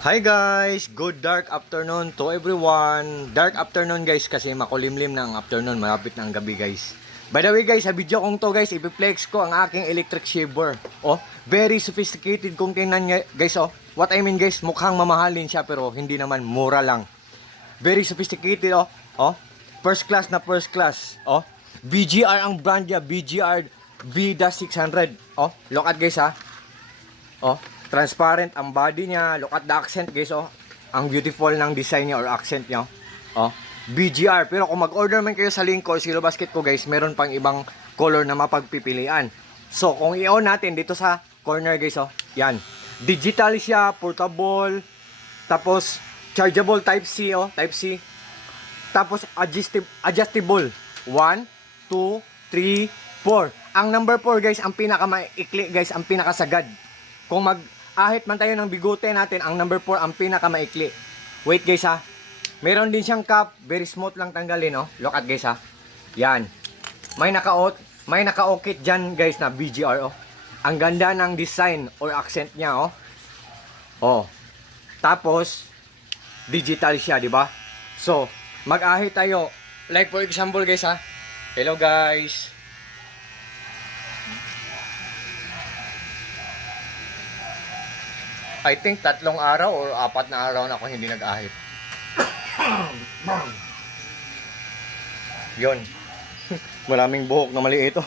Hi guys! Good dark afternoon to everyone. Dark afternoon guys kasi makulimlim na ang afternoon, malapit na ang gabi guys. By the way guys, sa video kong to guys, ipiplex ko ang aking electric shaver. Oh, very sophisticated kung tingnan nyo guys. Oh, what I mean guys, mukhang mamahalin siya pero hindi naman, mura lang. Very sophisticated oh. Oh, first class na first class. Oh, BGR ang brand niya, BGR V-600. Oh, look at guys ha. Oh, transparent ang body niya. Look at the accent guys, oh. Ang beautiful ng design niya or accent niya. Oh, BGR. Pero kung mag-order man kayo sa link ko, Silo Basket ko guys, meron pang ibang color na mapagpipilian. So, kung i-on natin dito sa corner guys, oh. Yan. Digital siya, portable. Tapos, chargeable type C, oh. Type C. Tapos, adjustable. 1, 2, 3, 4. Ang number 4 guys, ang pinakamaikli guys, ang pinakasagad. Kung mag-ahit man tayo ng bigote natin, ang number 4 ang pinakamaikli. Wait guys ha. Meron din siyang cap. Very smooth lang tanggalin, oh. Look at guys ha. Yan. May naka-okit dyan guys na BGR, oh. Ang ganda ng design or accent niya, oh. Oh. Tapos, digital siya, di ba? So, mag-ahit tayo. Like for example guys ha. Hello guys. I think 3 araw or 4 na araw na ako hindi nag-ahit. Yon. Maraming buhok na mali ito.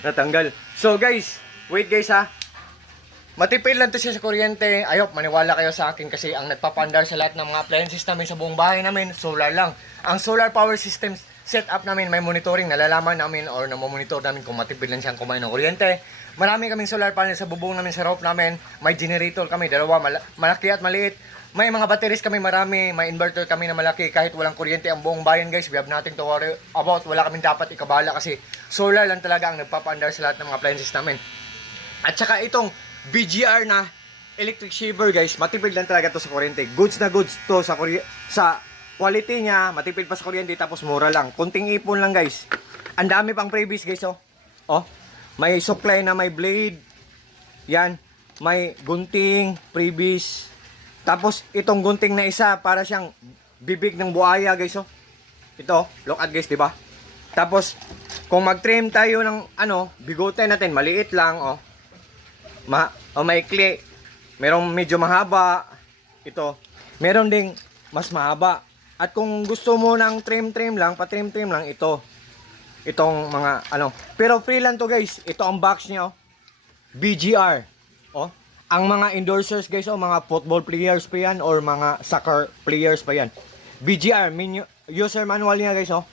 Natanggal. So guys, wait guys ha. Matipid lang to siya sa kuryente. Ayop, maniwala kayo sa akin kasi ang nagpapandar sa lahat ng mga appliances namin sa buong bahay namin, solar lang. Ang solar power system setup namin, may monitoring, nalalaman namin or namomonitor namin kung matipid lang siyang kumain ng kuryente. Marami kaming solar panel sa bubong namin, sa roof namin. May generator kami, dalawa, malaki at maliit. May mga batteries kami marami, may inverter kami na malaki. Kahit walang kuryente ang buong bayan guys, we have nothing to worry about. Wala kaming dapat ikabala kasi solar lang talaga ang nagpapaandar sa lahat ng mga appliances namin. At saka itong BGR na electric shaver guys, matipid lang talaga to sa kuryente. Goods na goods to sa quality niya, matipid pa sa kuryente, tapos mura lang. Kunting ipon lang guys. Ang dami pang freebies guys, oh. Oh. May supply na may blade. Yan. May gunting, freebies. Tapos, itong gunting na isa, para siyang bibig ng buhaya, guys, oh. Ito, look at guys, di ba? Tapos, kung mag-trim tayo ng, bigote natin, maliit lang, oh. Maikli. Merong medyo mahaba. Ito. Meron ding mas mahaba. At kung gusto mo ng trim-trim lang, pa-trim-trim lang, ito. Itong mga pero free lang to guys. Ito ang box niya, oh. BGR. Oh. Ang mga endorsers guys, oh, mga football players pa yan or mga soccer players pa yan. BGR, user manual niya guys, oh.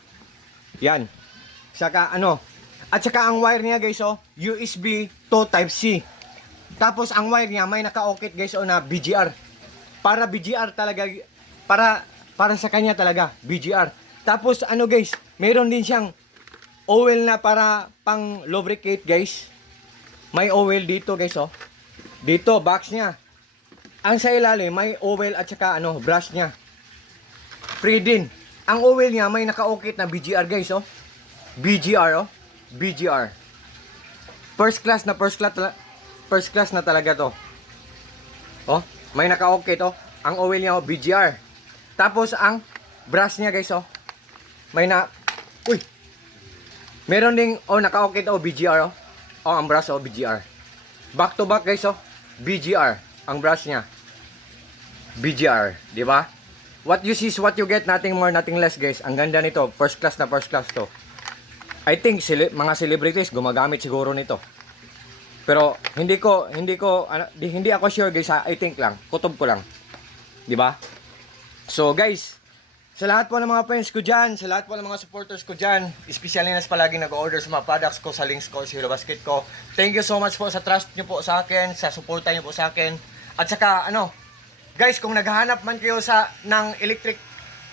Yan. Saka at saka ang wire niya guys, oh, USB to type C. Tapos ang wire niya may naka-okit guys, oh, na BGR. Para BGR talaga, para sa kanya talaga, BGR. Tapos guys, meron din siyang oil na para pang lubricate guys. May oil dito guys, oh. Dito box niya. Ang sa ilalim may oil at saka brush niya. Free din. Ang oil niya may naka-okit na BGR guys, oh. BGR, oh. BGR. First class na talaga to. Oh, may naka-okit, oh. Ang oil niya, oh, BGR. Tapos ang brush niya guys, oh. Meron ding, naka-okit, BGR, oh. Oh, ang brush, oh, BGR. Back to back, guys, oh. BGR. Ang brush niya. BGR. Di ba? What you see is what you get. Nothing more, nothing less, guys. Ang ganda nito. First class to. I think, mga celebrities, gumagamit siguro nito. Pero, hindi ako sure, guys, ha? I think lang. Kutob ko lang. Di ba? So, guys, sa lahat po ng mga friends ko dyan, sa lahat po ng mga supporters ko dyan, especially na palagi nag-order sa mga products ko, sa links ko, sa Silo Basket ko. Thank you so much po sa trust nyo po sa akin, sa suporta nyo po sa akin. At saka, guys, kung naghahanap man kayo ng electric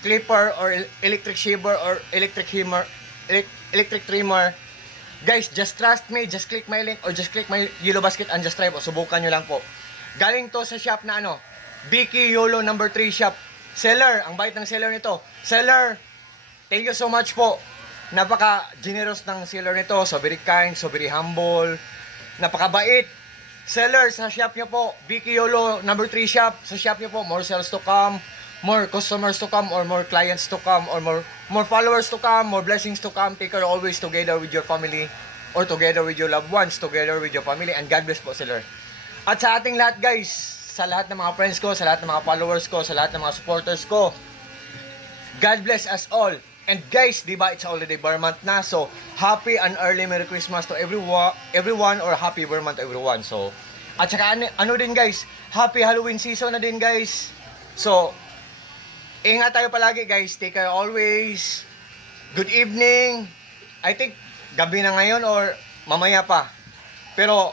clipper or electric shaver or electric trimmer, guys, just trust me, just click my link or just click my Yellow Basket and just try po. Subukan nyo lang po. Galing to sa shop na Vicky Yolo number 3 shop. Seller, ang bait ng seller nito. Seller, thank you so much po. Napaka-generous ng seller nito. So very kind, so very humble. Napakabait. Seller, sa shop nyo po, Vicky Yolo, number 3 shop, sa shop nyo po, more sales to come, more customers to come, or more clients to come, or more followers to come, more blessings to come. Take care always together with your family, or together with your loved ones, together with your family, and God bless po, Seller. At sa ating lahat guys, sa lahat ng mga friends ko, sa lahat ng mga followers ko, sa lahat ng mga supporters ko, God bless us all. And guys, di ba it's already Bar month na. So, happy and early Merry Christmas to everyone or happy Bar month everyone. So, at saka ano din guys, happy Halloween season na din guys. So, ingat tayo palagi guys. Take care always. Good evening. I think gabi na ngayon or mamaya pa. Pero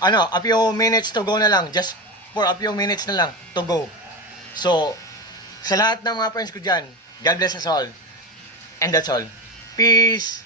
a few minutes to go na lang. Just for a few minutes na lang to go. So, sa lahat ng mga friends ko dyan, God bless us all. And that's all. Peace.